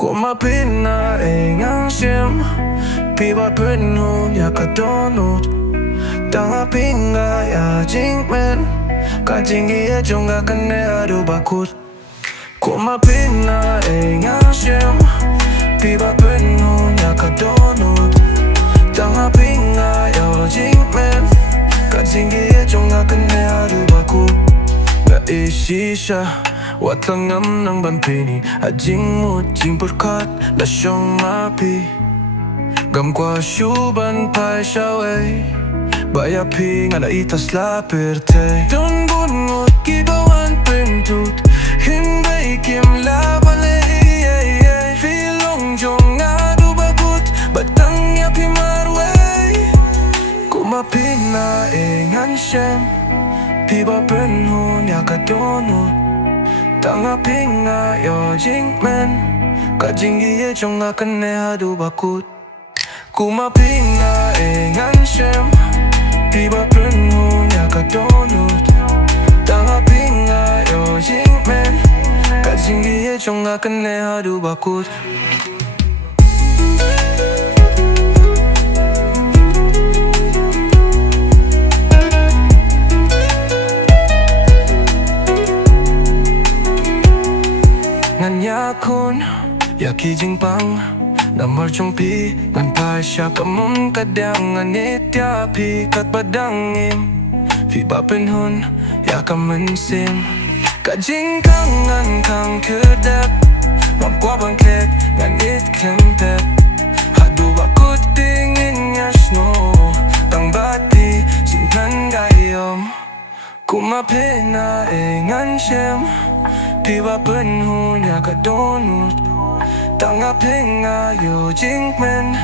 Kumapit na ngan shem Pynhun Pt.2 Tang jing kmen jingieid jong haduh bakut. Kumapit na ngan shem Pynhun Pt.2 Tang jing kmen jingieid jong haduh bakut. Naisisya Watlang ngam ng banpini jing jing purkat la syong mapi Gam kwa syuban pai syaway Baya pi nga naitas lapirte Dun bungot kibawan pintut Hinbay kim labale Filong jong haduh bakut Batang yapi marway Kumapit na ngan shem Pynhun Pt.2 Tang jing kmen jingieid jong haduh bakut. Kumapit na ngan shem Pynhun Pt.2 Tang jing kmen jingieid jong haduh bakut. Ngan yakun yaki jing pang namar chong pi ngan pai sya kamun kadang ngan itya pi kat badangim fi ba Pynhun ya kmen sim jing kang ngan kang kedap mam kwa bang kek ngan it klempet haduh bakut dingin yasno tang bati singan gayom. Kumapit na ngan shem Pynhun Pt.2 Tang jing kmen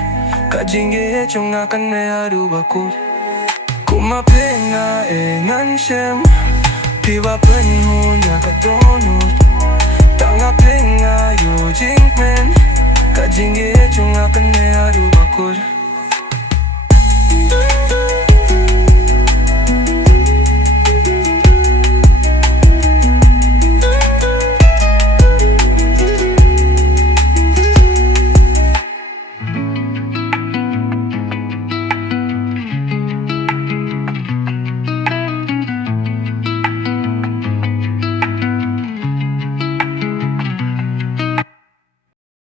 jingieid jong haduh bakut. Kumapit na ngan shem Pynhun Pt.2 Tang jing kmen jingieid jong haduh bakut.